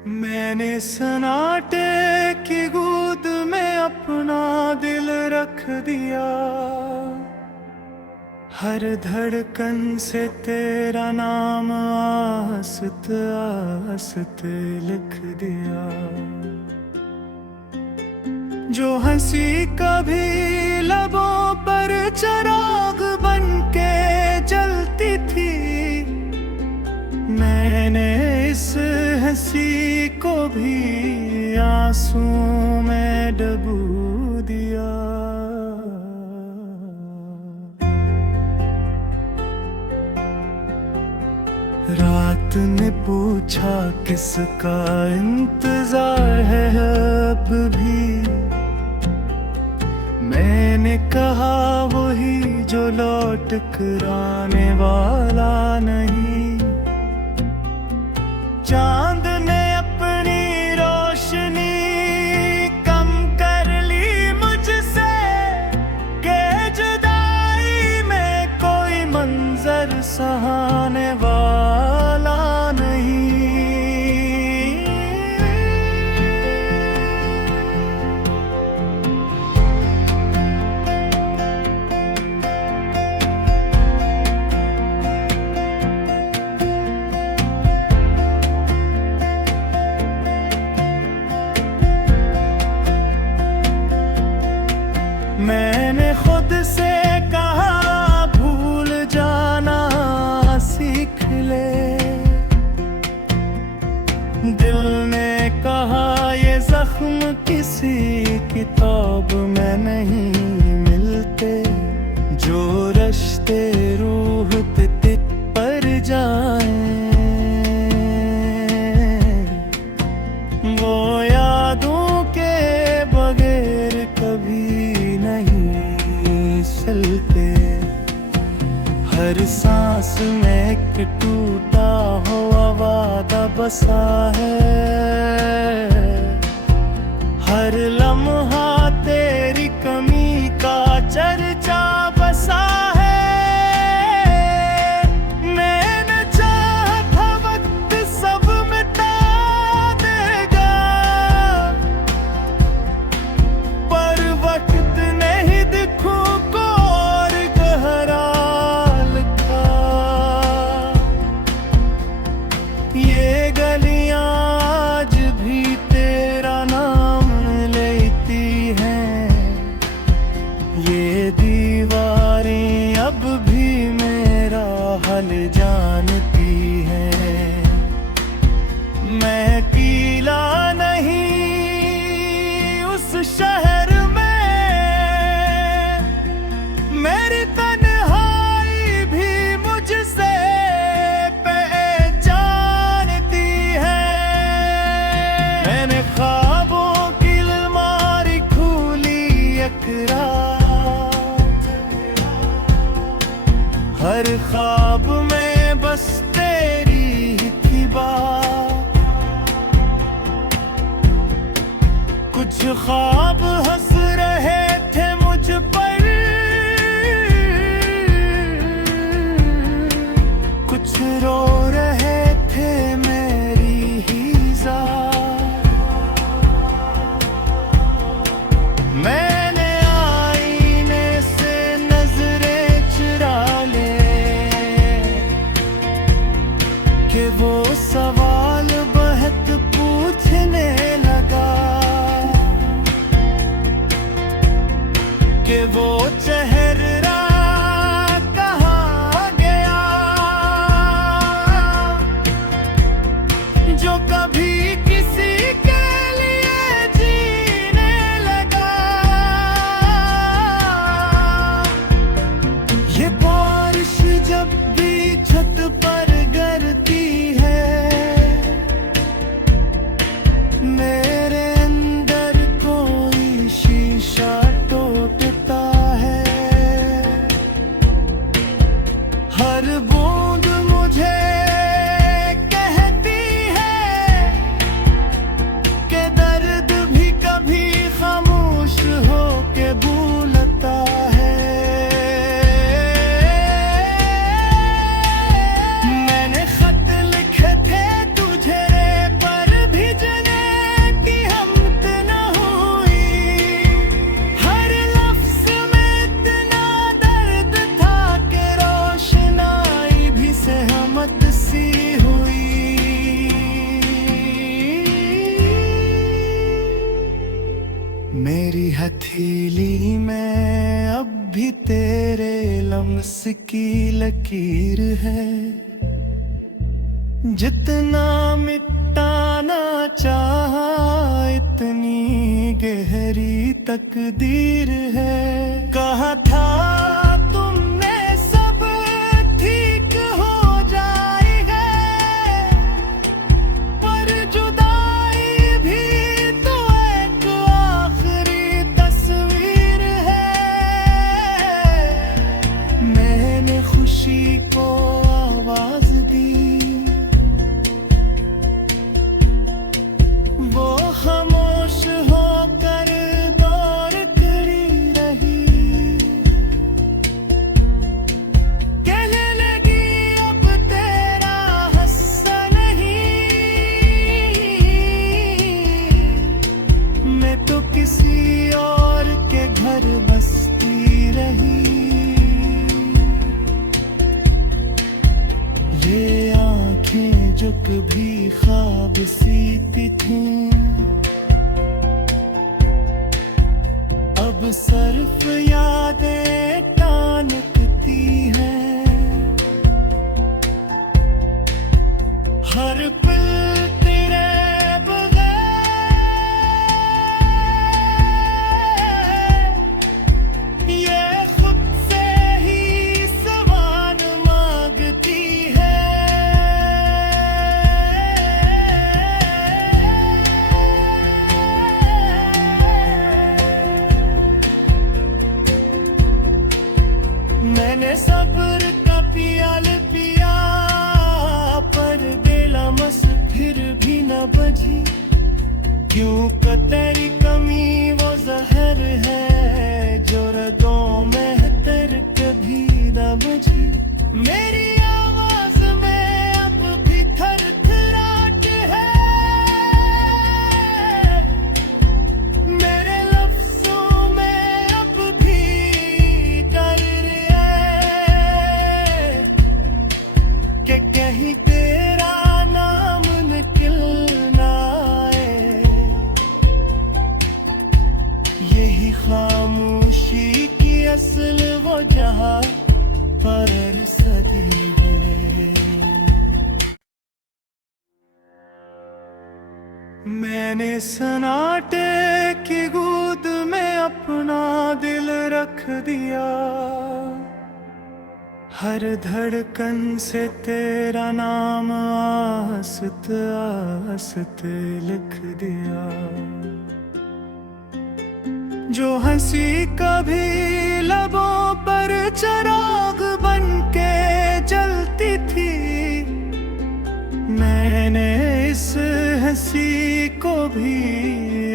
मैंने सन्नाटे की गोद में अपना दिल रख दिया। हर धड़कन से तेरा नाम आसत आसत लिख दिया। जो हंसी कभी लबों पर चिराग बन के जलती थी, मैंने इस हंसी को भी आंसुओं में डुबो दिया। रात ने पूछा किसका इंतजार है अब भी। मैंने कहा वही जो लौट कर आने वाला नहीं। चांद ने अपनी रोशनी कम कर ली मुझसे, के जुदाई में कोई मंजर सहाने वाला नहीं। मैंने खुद से कहा भूल जाना सीख ले। दिल ने कहा ये जख्म किसी किताब में नहीं मिलते। जो रिश्ते रूह पे तित पर जाएं, वो यादों के बगैर कभी नहीं चलते। हर सांस में एक टूटा हुआ वादा बसा है। हर लम्हा तेरी कमी का चर्चा बसा है। मैंने चाहा था वक्त सब मिटा देगा, पर वक्त नहीं दिखों को और गहरा लिखा। ये गलियां आज भी तेरा नाम लेती हैं। ये दीवारें अब भी मेरा हाल जानती हैं। मैं अकेला नहीं उस शहर में, मेरी तन्हाई भी मुझसे पहचानती है। मैंने ख्वाबों की अलमारी खोली एक रात, हर ख्वाब में बस तेरी ही थी बात। कुछ ख्वाब हंस रहे थे मुझ पर, कुछ रो रहे थे मेरी ही जात। मैंने आईने से नजरें चुरा ले, कि वो सवाल बहुत पूछने लगा, कि वो चेहरा कहाँ गया जो कभी किसी के लिए जीने लगा। ये बारिश जब भी छत पर गिरती है, रहमत सी हुई। मेरी हथेली में अब भी तेरे लम्स की लकीर है, जितना मिटाना चाहा इतनी गहरी तकदीर है। कहा था तुमने सब ठीक हो जाएगा, पर जुदाई भी तो एक आखिरी तस्वीर है। मैंने खुशी को आवाज दी, वो खामोश होकर दौर खड़ी रही। कहने लगी अब तेरा हस्सा नहीं, मैं तो किसी और के घर बसती रही। ये आंखें जो कभी ख्वाब सीती थीं, अब सिर्फ यादें टानती हैं। हर पल तेरे बगैर ये खुद से ही सवाल मांगती है। मैंने सब्र का पियाल पिया, पर बेलमस फिर भी न बजी। क्यों का तेरी कमी वो जहर है, जो रगों में तर कभी न बजी। मेरी आवाज में अब भी थरथराहट है, मेरे लफ्जों में अब भी डर है कि कहीं तेरा नाम निकल ना आए। यही खामोशी की असल वो जहां पर सदी है। मैंने सन्नाटे की गोद में अपना दिल रख दिया, हर धड़कन से तेरा नाम आस्ते आस्ते लिख दिया। जो हंसी कभी लबों पर चिराग बन के जलती थी, मैंने इस हंसी को भी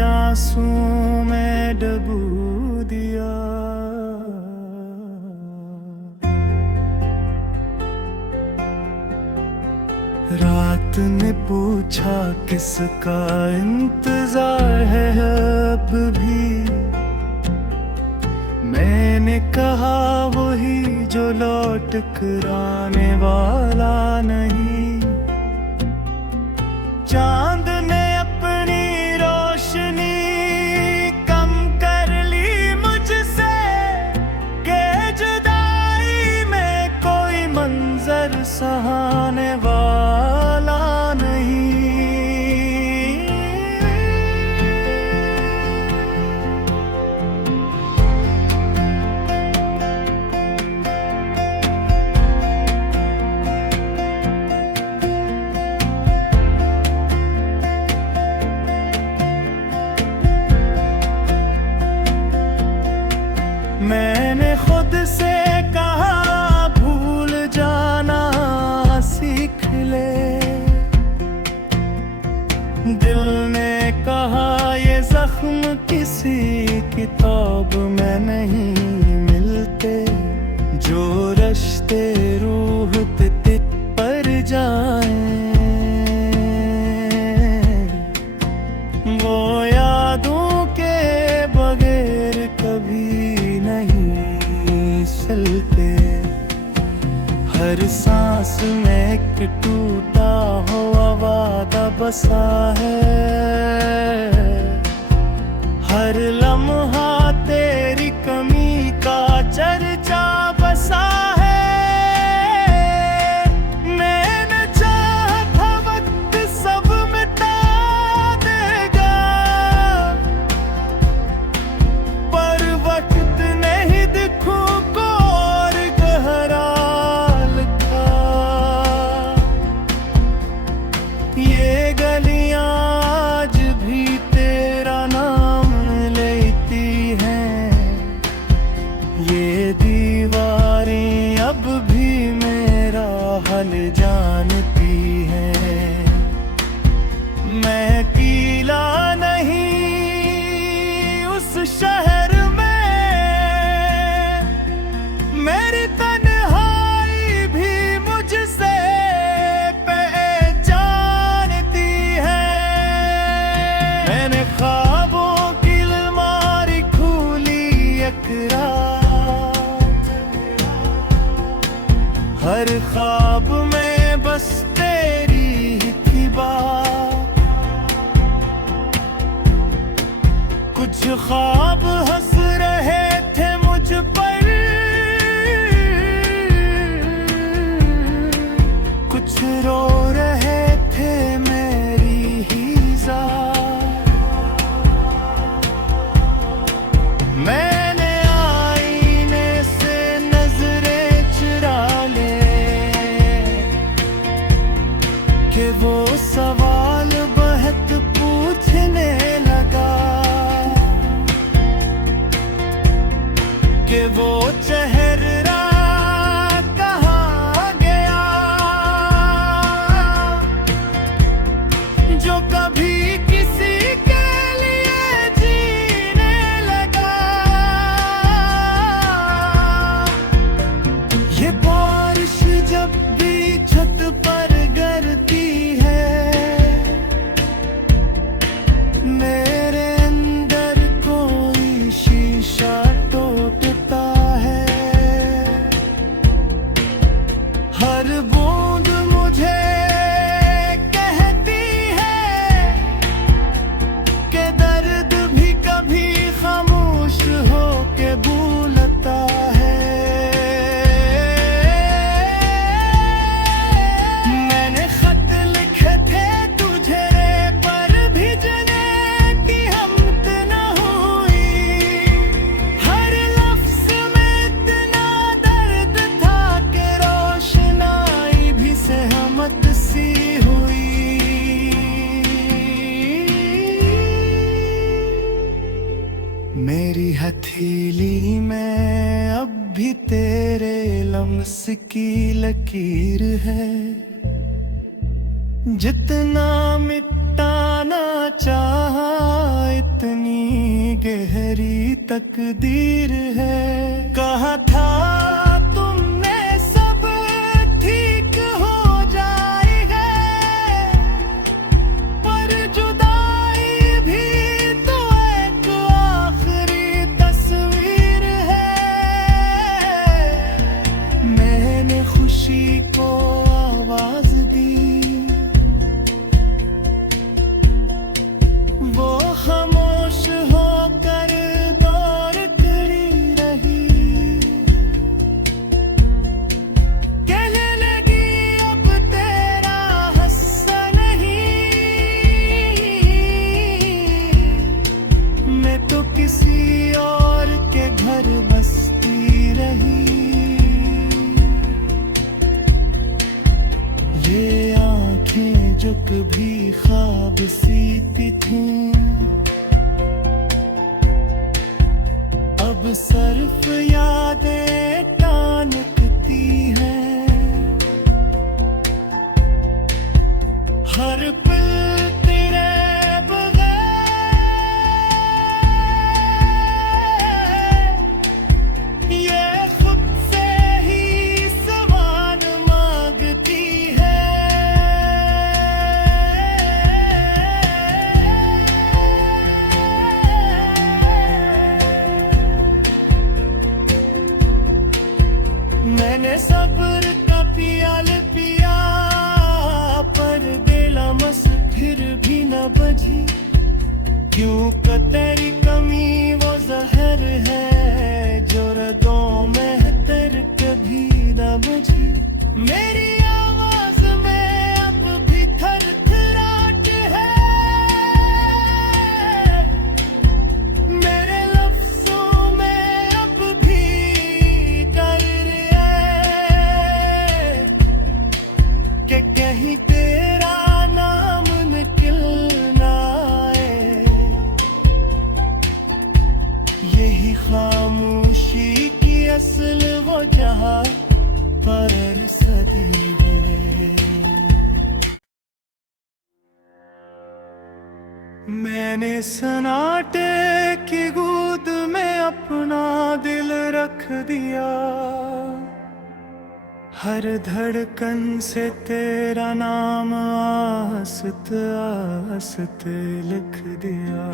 आंसुओं में डुबो दिया। रात ने पूछा किसका इंतजार है अब भी, मैंने कहा वही जो लौट कर आने वाला नहीं। चांद ने अपनी रोशनी कम कर ली मुझसे, के जुदाई में कोई मंजर सहाने वाला नहीं। मैंने खुद से कहा भूल जाना सीख ले, दिल ने कहा ये जख्म किसी किताब में नहीं मिलते। जो रश्ते रूह पे तित पर जाएं, वो यादों के बगैर कभी नहीं चलते। हर सांस में एक टूटा हुआ वादा बसा है। हर लम्हा तेरी कमी का चर्चा बसा है। मैंने चाहा था वक्त सब मिटा देगा, पर वक्त नहीं दिखों को और गहरा लिखा। ये गलियां आज भी तेरा नाम लेती हैं, ये दीवारें अब भी मेरा हाल जानती हैं। मैं अकेला नहीं उस शहर में, मेरी तन्हाई भी मुझसे पहचानती है। मैंने ख्वाबों की अलमारी खोली एक रात, हर ख्वाब में बस तेरी ही थी बात। कुछ ख्वाब हंस रहे थे मुझ पर, कुछ रो रहे थे मेरी ही जात। मैंने आईने से नजरें चुरा ले कि वो सवाल बहुत पूछने लगा, कि वो चेहरा कहाँ गया जो कभी किसी के लिए जीने लगा। ये बारिश जब भी छत पर गिरती है, मेरे अंदर कोई शीशा टूटता है। हर बूंद मुझे कहती है कि दर्द भी कभी खामोश हो के भूलता है। मैंने खत लिखे थे तुझे पर भिजने की हिम्मत न हुई। हर लफ्ज में इतना दर्द था कि रोशनाई भी सहमत सी हुई। मेरी हथेली में अब भी तेरे लम्स की लकीर है। जितना मिटाना चाहा इतनी गहरी तकदीर है। कहा था तुमने सब ठीक हो जाएगा, पर जुदाई भी तो एक आखिरी तस्वीर है। मैंने खुशी को आवाज दी, वो खामोश होकर दौर खड़ी रही। कहने लगी अब तेरा हस्सा नहीं, मैं तो किसी और के घर बसती रही। ये आंखें जो कभी ख्वाब सीती थीं, अब सिर्फ यादें टानती हैं। हर पल तेरे बगैर ये खुद से ही सवाल मांगती है। मैंने सब्र का पियाल पिया, क्यों का तेरी कमी वो जहर है जो रगों में है तेरे कभी न बुझी। मेरी आवाज में अब भी थरथराहट है, मेरे लफ्जों में अब भी डर है कि कहीं तेरा नाम निकल ना आए। यही खामोशी की असल वो जहां पर सदी है। मैंने सन्नाटे की गोद में अपना दिल रख दिया, हर धड़कन से तेरा नाम आस्ते आस्ते लिख दिया।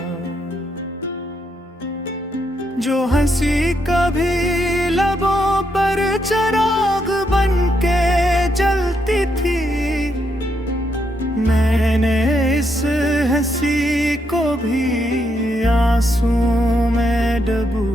जो हंसी कभी लबों पर चिराग बन के जलती थी, मैंने इस हंसी को भी आंसू में डुबो